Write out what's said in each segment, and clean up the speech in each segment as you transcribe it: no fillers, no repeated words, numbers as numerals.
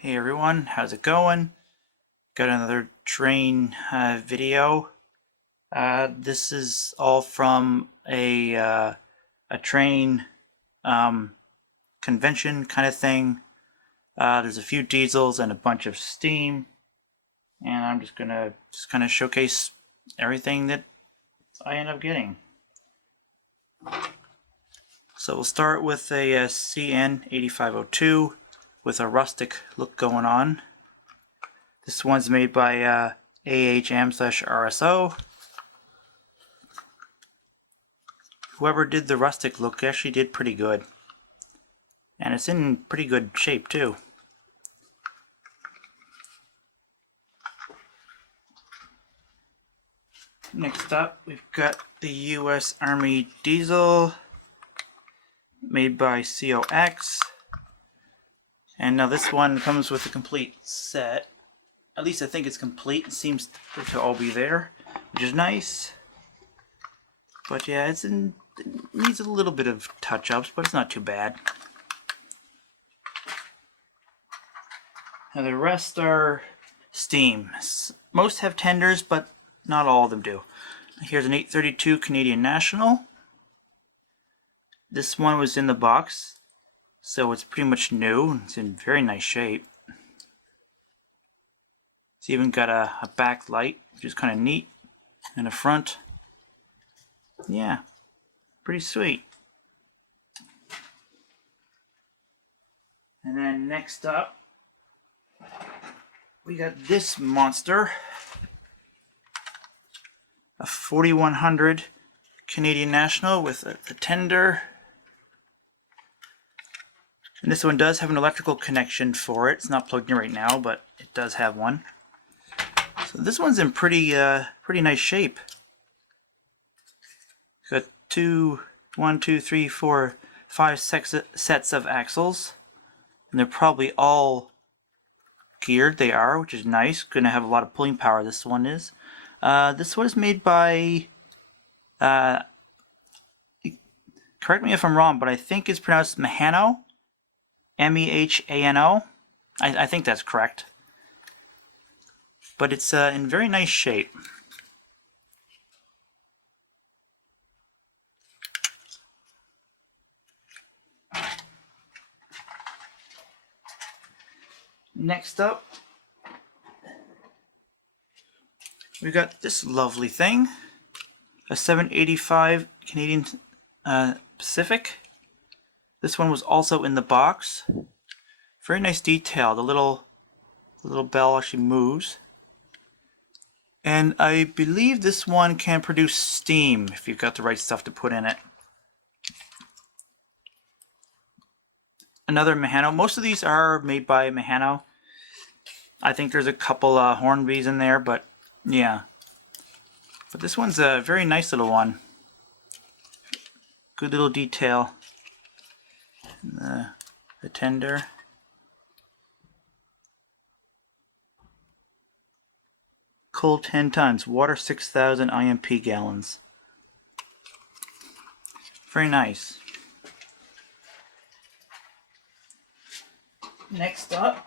Hey everyone, how's it going? Got another train video. This is all from a train convention kind of thing. There's a few diesels and a bunch of steam, and I'm just gonna kind of showcase everything that I end up getting. So we'll start with a CN8502 with a rustic look going on. This one's made by AHM/RSO. Whoever did the rustic look actually did pretty good. And it's in pretty good shape too. Next up, we've got the US Army Diesel made by COX. And now this one comes with a complete set. At least I think it's complete. It seems to all be there, which is nice. But yeah, it needs a little bit of touch-ups, but it's not too bad. Now the rest are steam. Most have tenders, but not all of them do. Here's an 832 Canadian National. This one was in the box, so it's pretty much new. It's in very nice shape. It's even got a backlight, which is kind of neat, and a front. Yeah, pretty sweet. And then next up, we got this monster, a 4100 Canadian National with a tender. And this one does have an electrical connection for it. It's not plugged in right now, but it does have one. So this one's in pretty nice shape. Got 5 sets of axles, and they're probably all geared. They are, which is nice. Gonna have a lot of pulling power. This one is. This one is made by. Correct me if I'm wrong, but I think it's pronounced Mehano. M-E-H-A-N-O. I think that's correct. But it's in very nice shape. Next up, we got this lovely thing, a 785 Canadian Pacific. This one was also in the box. Very nice detail. The little bell actually moves. And I believe this one can produce steam if you've got the right stuff to put in it. Another Mehano. Most of these are made by Mehano. I think there's a couple Hornbys in there, but yeah. But this one's a very nice little one. Good little detail. The tender. Coal 10 tons, water 6,000 IMP gallons. Very nice. Next up,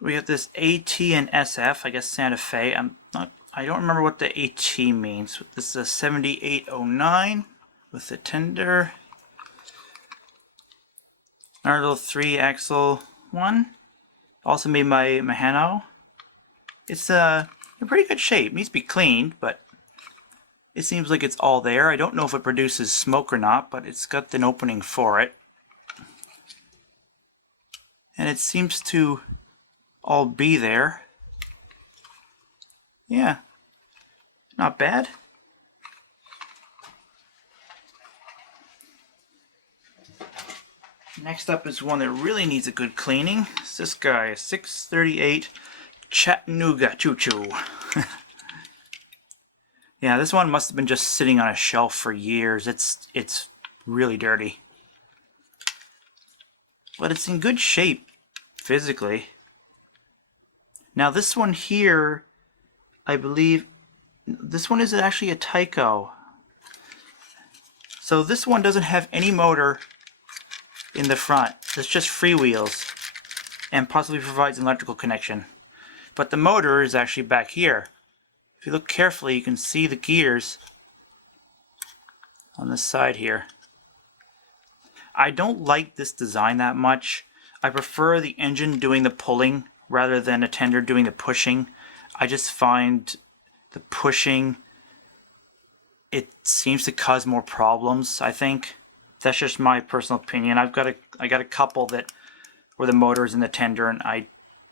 we have this AT and SF, I guess Santa Fe. I don't remember what the AT means. This is a 7809 with the tender. Our little 3-axle one. Also made by Mehano. It's in pretty good shape. It needs to be cleaned, but it seems like it's all there. I don't know if it produces smoke or not, but it's got an opening for it. And it seems to all be there. Yeah, not bad. Next up is one that really needs a good cleaning. It's this guy, a 638 Chattanooga Choo-Choo. Yeah, this one must have been just sitting on a shelf for years. It's really dirty. But it's in good shape physically. Now this one here, I believe, this one is actually a Tyco. So this one doesn't have any motor. in the front. It's just freewheels and possibly provides an electrical connection. But the motor is actually back here. If you look carefully, you can see the gears on this side here. I don't like this design that much. I prefer the engine doing the pulling rather than a tender doing the pushing. I just find the pushing, it seems to cause more problems, I think. That's just my personal opinion. I got a couple that where the motor is in the tender, and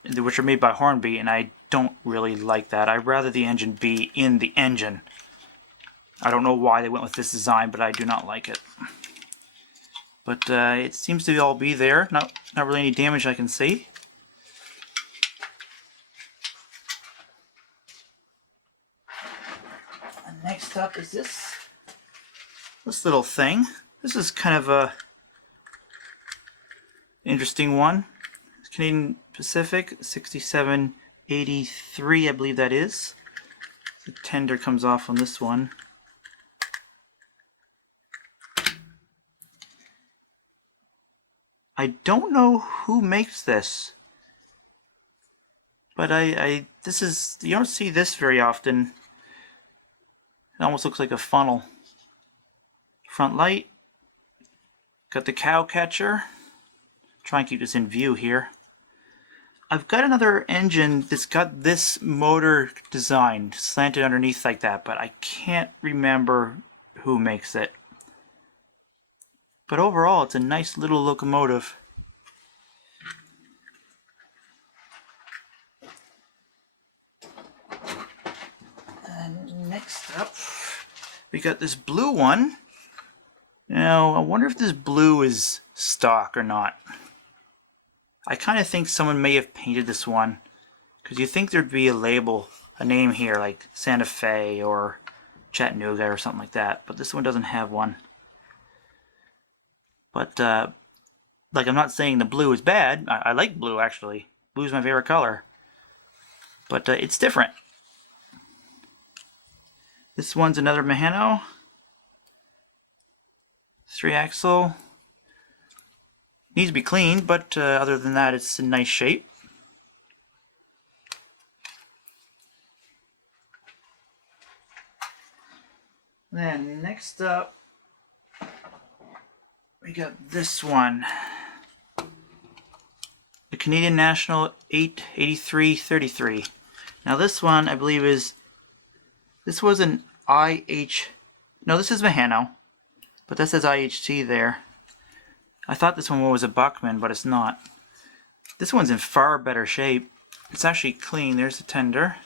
which are made by Hornby, and I don't really like that. I'd rather the engine be in the engine. I don't know why they went with this design, but I do not like it. But it seems to all be there. Not really any damage I can see. And next up is this little thing. This is kind of a interesting one. It's Canadian Pacific 6783, I believe that is. The tender comes off on this one. I don't know who makes this, but this is, you don't see this very often. It almost looks like a funnel. Front light, got the cow catcher. Try and keep this in view here. I've got another engine that's got this motor designed, slanted underneath like that, but I can't remember who makes it. But overall, it's a nice little locomotive. And next up, we got this blue one. Now, I wonder if this blue is stock or not. I kind of think someone may have painted this one, because you think there'd be a label, a name here, like Santa Fe or Chattanooga or something like that, but this one doesn't have one. But, like, I'm not saying the blue is bad. I like blue, actually. Blue is my favorite color. But it's different. This one's another Mahano. 3-axle. Needs to be cleaned, but other than that, it's in nice shape. Then next up, we got this one. The Canadian National 88333. Now this one, I believe this was an IH, no, this is Mahano, but that says IHT there. I thought this one was a Buckman, but it's not. This one's in far better shape. It's actually clean. There's the tender.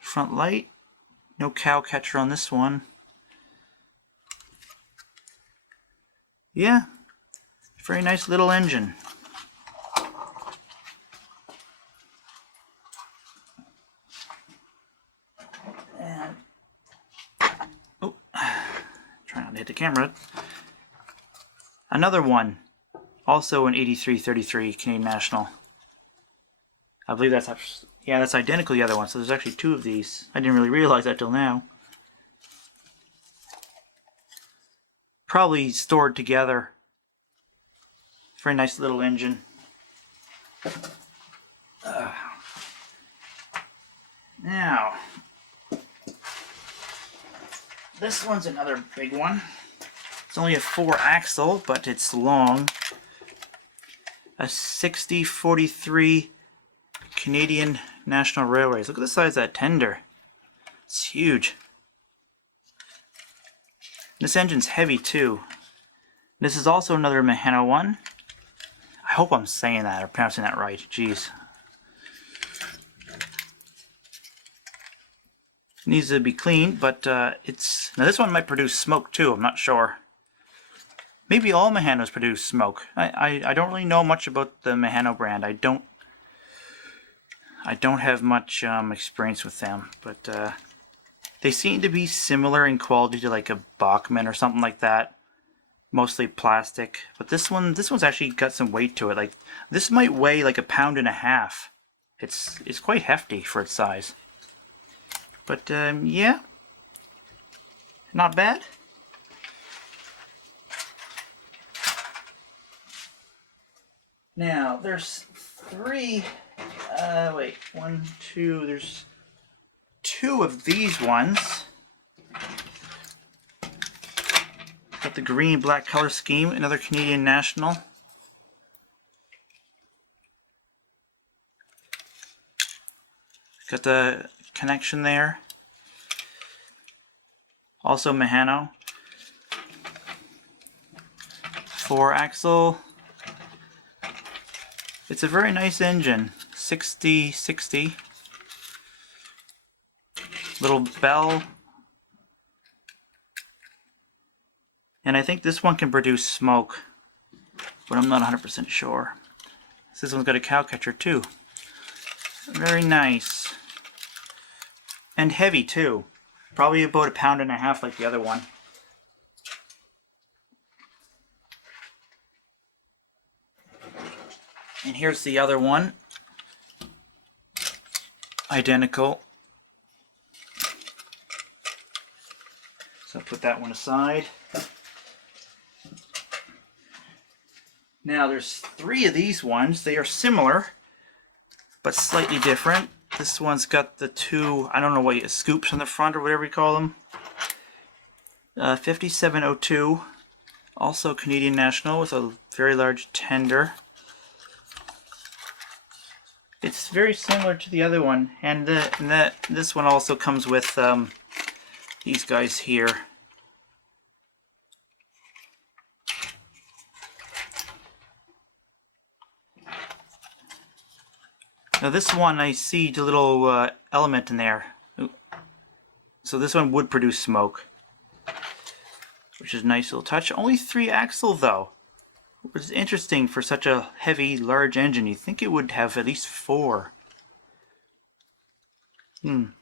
Front light. No cow catcher on this one. Yeah, very nice little engine. And oh, try not to hit the camera. Another one, also an 8333 Canadian National. I believe that's that's identical to the other one. So there's actually two of these. I didn't really realize that till now. Probably stored together. Very nice little engine. Now, this one's another big one. It's only a 4-axle, but it's long. A 6043 Canadian National Railways. Look at the size of that tender. It's huge. This engine's heavy too. This is also another Mahano one. I hope I'm saying that or pronouncing that right. Jeez. Needs to be cleaned, but now this one might produce smoke too. I'm not sure. Maybe all Mahanos produce smoke. I don't really know much about the Mahano brand. I don't have much experience with them, but they seem to be similar in quality to like a Bachmann or something like that. Mostly plastic, but this one's actually got some weight to it. Like this might weigh like 1.5 pounds. It's quite hefty for its size. But yeah, not bad. Now there's three. Wait, one, two. There's two of these ones. Got the green black color scheme, another Canadian National. Got the connection there. Also Mahano. 4-axle. It's a very nice engine. 60/60. Little bell. And I think this one can produce smoke, but I'm not 100% sure. This one's got a cow catcher too. Very nice. And heavy too. Probably about 1.5 pounds like the other one. And here's the other one. Identical. So put that one aside. Now there's three of these ones. They are similar, but slightly different. This one's got the two, I don't know what, scoops on the front or whatever you call them. 5702, also Canadian National with a very large tender. It's very similar to the other one, and this one also comes with these guys here. Now this one, I see the little element in there. So this one would produce smoke, which is a nice little touch. Only 3-axle though, which is interesting for such a heavy, large engine. You'd think it would have at least 4. And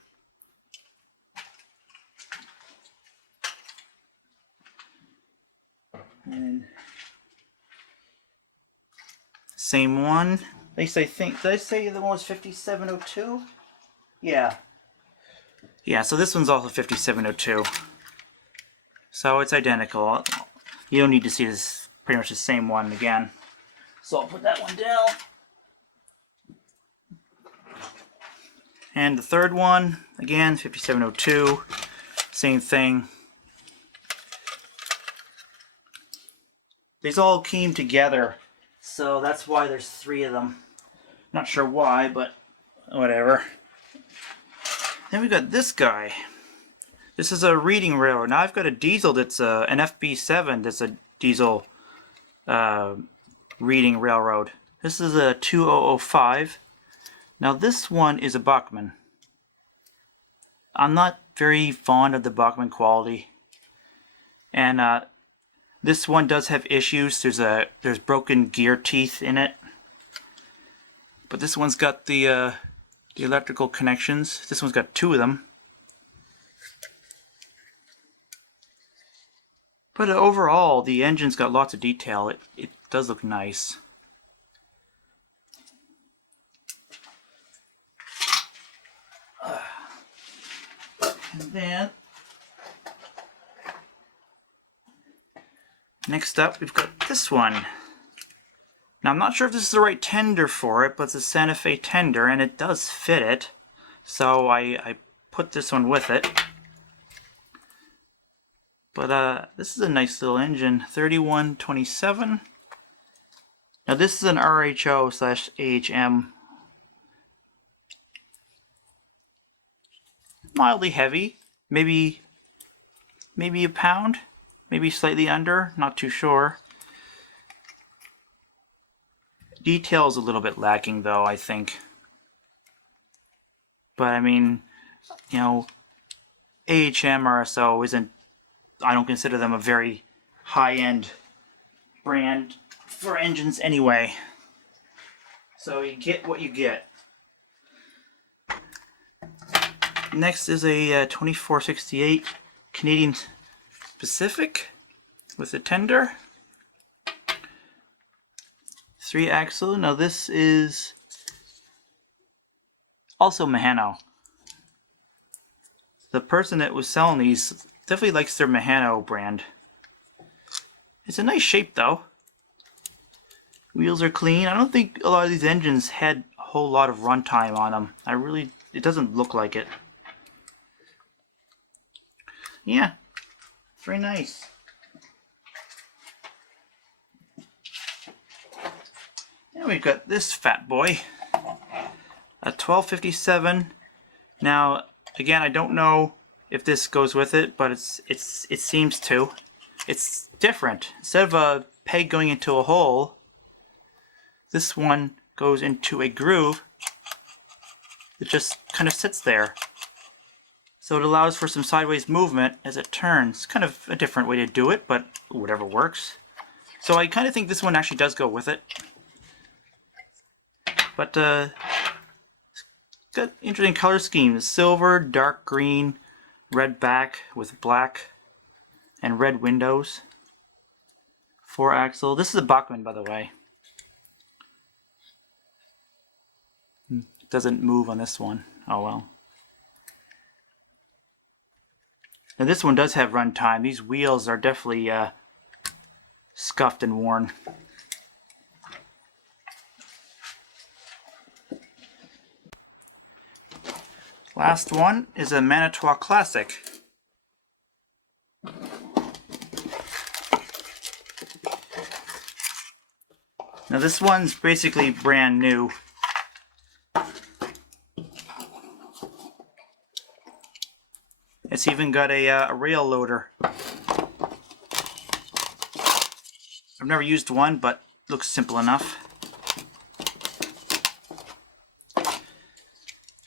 same one. At least I think, did I say the one was 5702? Yeah. Yeah, so this one's also 5702. So it's identical. You don't need to see this, pretty much the same one again. So I'll put that one down. And the third one, again, 5702. Same thing. These all came together, so that's why there's 3 of them. Not sure why, but whatever. Then we got this guy. This is a reading railroad. Now I've got a diesel that's an FB7 that's a diesel reading railroad. This is a 2005. Now this one is a Buckman. I'm not very fond of the Buckman quality. And this one does have issues. There's broken gear teeth in it. But this one's got the electrical connections. This one's got 2 of them. But overall, the engine's got lots of detail. It does look nice. And then, next up, we've got this one. Now, I'm not sure if this is the right tender for it, but it's a Santa Fe tender, and it does fit it. So I put this one with it. But this is a nice little engine, 3127. Now this is an RHO/AHM. Mildly heavy, maybe 1 pound, maybe slightly under, not too sure. Detail's a little bit lacking though, I think. But I mean, you know, AHM RSO isn't, I don't consider them a very high-end brand for engines anyway. So you get what you get. Next is a 2468 Canadian Pacific with a tender. 3-axle. Now this is also Mahano. the person that was selling these definitely likes their Mahano brand. It's a nice shape though. Wheels are clean. I don't think a lot of these engines had a whole lot of runtime on them. It doesn't look like it. Yeah, very nice. And we've got this fat boy, a 1257. Now, again, I don't know if this goes with it, but it seems to. It's different. Instead of a peg going into a hole, this one goes into a groove that just kind of sits there. So it allows for some sideways movement as it turns. Kind of a different way to do it, but whatever works. So I kind of think this one actually does go with it. But it's got interesting color schemes. Silver, dark green, red back with black and red windows. 4-axle. This is a Bachmann, by the way. It doesn't move on this one. Oh well. Now this one does have runtime. These wheels are definitely scuffed and worn. Last one is a Manitowoc Classic. Now this one's basically brand new. It's even got a rail loader. I've never used one, but looks simple enough.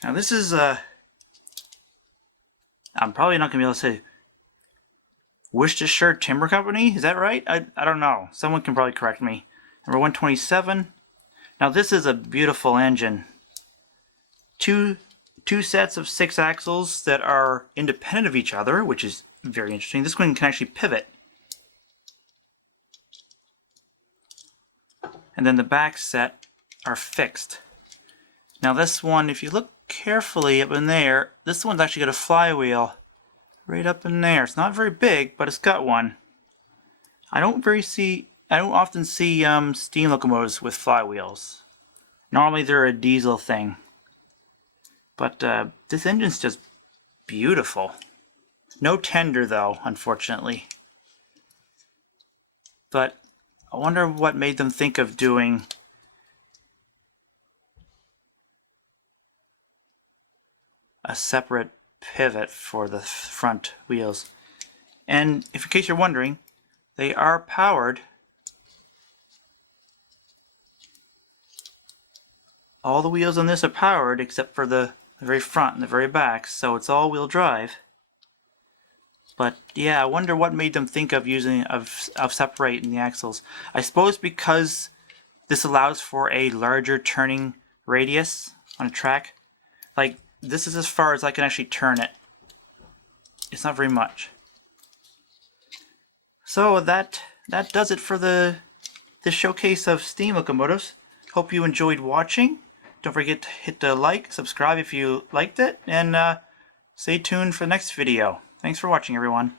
Now this is I'm probably not going to be able to say Worcestershire Timber Company, is that right? I don't know. Someone can probably correct me. Number 127. Now this is a beautiful engine. Two sets of 6 axles that are independent of each other, which is very interesting. This one can actually pivot. And then the back set are fixed. Now this one, if you look carefully up in there, this one's actually got a flywheel right up in there. It's not very big, but it's got one. I don't often see steam locomotives with flywheels. Normally they're a diesel thing. But this engine's just beautiful. No tender though, unfortunately. But I wonder what made them think of doing a separate pivot for the front wheels. And if in case you're wondering, they are powered. All the wheels on this are powered except for the very front and the very back, so it's all-wheel drive. But yeah, I wonder what made them think of separating the axles. I suppose because this allows for a larger turning radius on a track. Like, this is as far as I can actually turn it. It's not very much. So that does it for the showcase of steam locomotives. Hope you enjoyed watching. Don't forget to hit the like, subscribe if you liked it, and stay tuned for the next video. Thanks for watching, everyone.